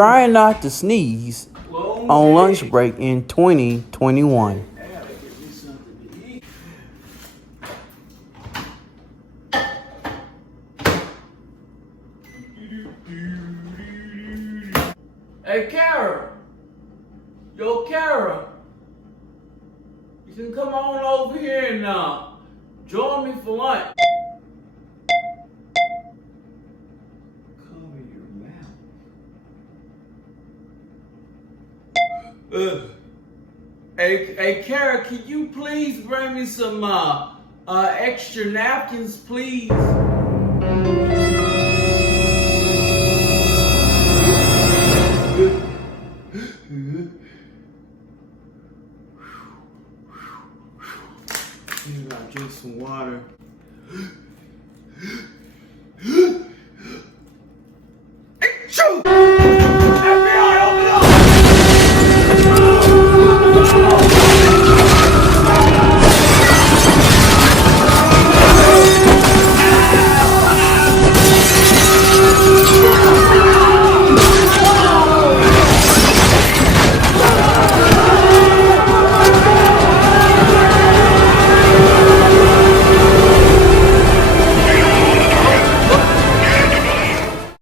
Trying not to sneeze on lunch break in 2021. Hey, Kara. Yo, Kara. You can come on over here and join me for lunch. Cover your mouth. Hey, Kara, can you please bring me some extra napkins, please? I drink some water.